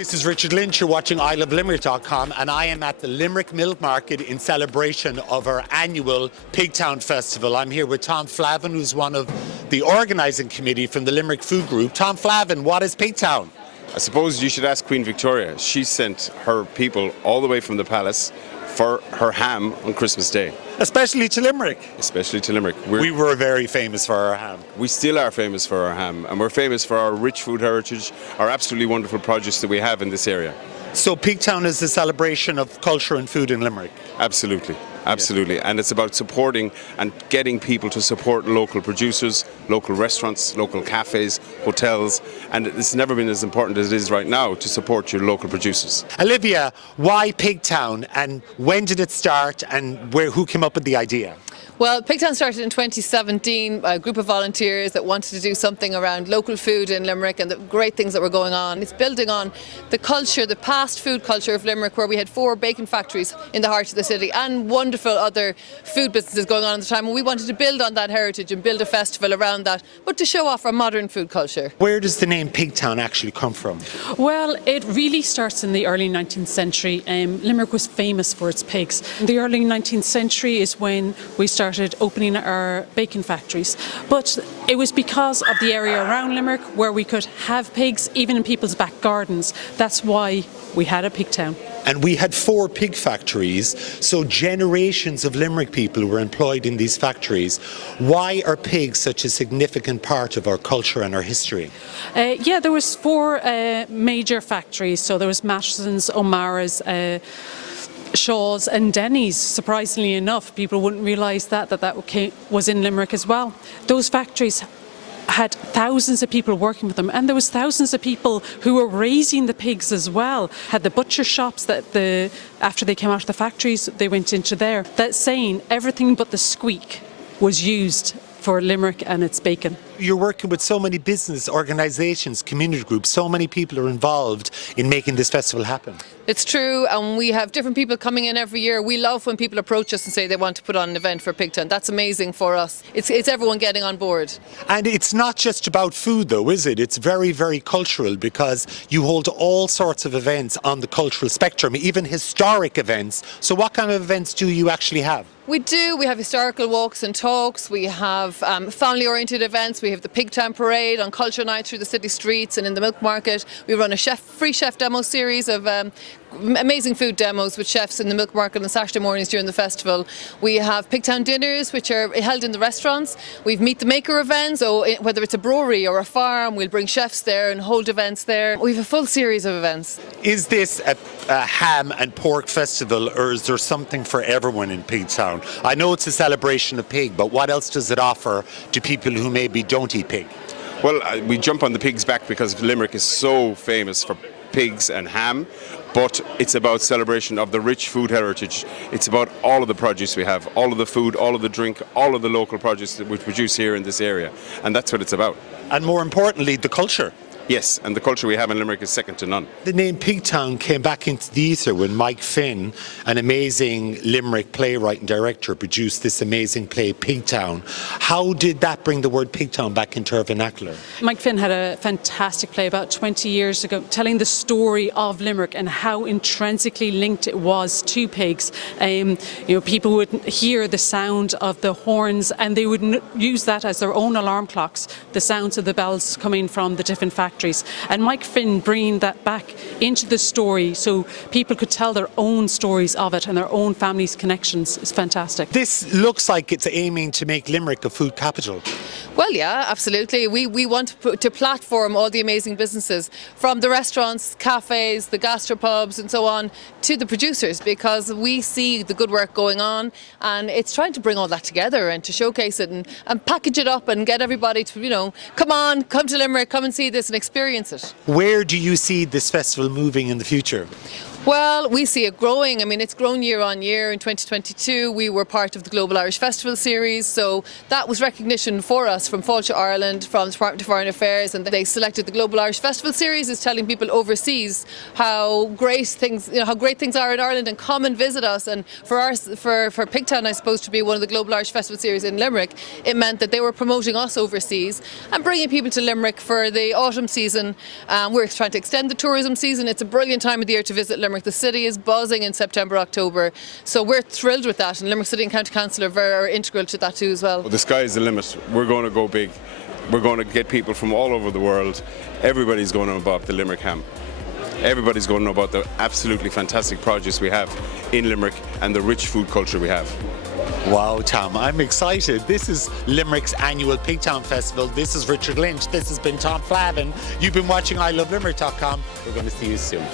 This is Richard Lynch. You're watching ilovelimerick.com, and I am at the Limerick Milk Market in celebration of our annual Pigtown Festival. I'm here with Tom Flavin, who's one of the organising committee from the Limerick Food Group. Tom Flavin, what is Pigtown? I suppose you should ask Queen Victoria. She sent her people all the way from the palace for her ham on Christmas Day. Especially to Limerick. Especially to Limerick. We were very famous for our ham. We still are famous for our ham, and we're famous for our rich food heritage, our absolutely wonderful produce that we have in this area. So Pigtown is a celebration of culture and food in Limerick? Absolutely. Absolutely, and it's about supporting and getting people to support local producers, local restaurants, local cafes, hotels, and it's never been as important as it is right now to support your local producers. Olivia, why Pigtown, and when did it start, and who came up with the idea? Well, Pigtown started in 2017, a group of volunteers that wanted to do something around local food in Limerick and the great things that were going on. It's building on the culture, the past food culture of Limerick, where we had 4 bacon factories in the heart of the city and wonderful other food businesses going on at the time. And we wanted to build on that heritage and build a festival around that, but to show off our modern food culture. Where does the name Pigtown actually come from? Well, it really starts in the early 19th century. Limerick was famous for its pigs. In the early 19th century is when we started opening our bacon factories. But it was because of the area around Limerick where we could have pigs, even in people's back gardens. That's why we had a Pigtown. And we had 4 pig factories, so generations of Limerick people were employed in these factories. Why are pigs such a significant part of our culture and our history? There was 4 major factories. So there was Matheson's, O'Mara's, Shaw's and Denny's. Surprisingly enough, people wouldn't realise that was in Limerick as well. Those factories had thousands of people working with them, and there was thousands of people who were raising the pigs as well. Had the butcher shops that after they came out of the factories, they went into there. That saying, everything but the squeak, was used for Limerick and its bacon. You're working with so many business organisations, community groups, so many people are involved in making this festival happen. It's true, and we have different people coming in every year. We love when people approach us and say they want to put on an event for Pigtown. That's amazing for us. It's everyone getting on board. And it's not just about food though, is it? It's very, very cultural, because you hold all sorts of events on the cultural spectrum, even historic events. So what kind of events do you actually have? We do. We have historical walks and talks. We have family-oriented events. We have the Pigtown Parade on Culture Night through the city streets and in the Milk Market. We run a free chef demo series of amazing food demos with chefs in the Milk Market on Saturday mornings during the festival. We have Pigtown dinners, which are held in the restaurants. We've Meet the Maker events, so whether it's a brewery or a farm, we'll bring chefs there and hold events there. We have a full series of events. Is this a ham and pork festival, or is there something for everyone in Pigtown? I know it's a celebration of pig, but what else does it offer to people who maybe don't eat pig? Well, we jump on the pigs back because Limerick is so famous for pigs and ham, but it's about celebration of the rich food heritage. It's about all of the produce we have, all of the food, all of the drink, all of the local produce that we produce here in this area, and that's what it's about. And more importantly, the culture. Yes, and the culture we have in Limerick is second to none. The name Pigtown came back into the ether when Mike Finn, an amazing Limerick playwright and director, produced this amazing play, Pigtown. How did that bring the word Pigtown back into our vernacular? Mike Finn had a fantastic play about 20 years ago, telling the story of Limerick and how intrinsically linked it was to pigs. People would hear the sound of the horns, and they would use that as their own alarm clocks, the sounds of the bells coming from the different factories. And Mike Finn bringing that back into the story so people could tell their own stories of it and their own families' connections is fantastic. This looks like it's aiming to make Limerick a food capital. Well, yeah, absolutely. We want to platform all the amazing businesses, from the restaurants, cafes, the gastropubs and so on, to the producers, because we see the good work going on, and it's trying to bring all that together and to showcase it and package it up and get everybody to, come to Limerick, come and see this and experience it. Where do you see this festival moving in the future? Well, we see it growing. I mean, it's grown year on year. In 2022, we were part of the Global Irish Festival Series, so that was recognition for us from Fáilte Ireland, from the Department of Foreign Affairs, and they selected the Global Irish Festival Series as telling people overseas how great things, how great things are in Ireland, and come and visit us. And for Pigtown, I suppose, to be one of the Global Irish Festival Series in Limerick, it meant that they were promoting us overseas and bringing people to Limerick for the autumn season. We're trying to extend the tourism season. It's a brilliant time of the year to visit Limerick. The city is buzzing in September, October, so we're thrilled with that, and Limerick City and County Council are very integral to that too as well. The sky is the limit. We're going to go big. We're going to get people from all over the world. Everybody's going to know about the Limerick ham. Everybody's going to know about the absolutely fantastic produce we have in Limerick and the rich food culture we have. Wow, Tom, I'm excited. This is Limerick's annual Pigtown Festival. This is Richard Lynch. This has been Tom Flavin. You've been watching ilovelimerick.com. We're going to see you soon.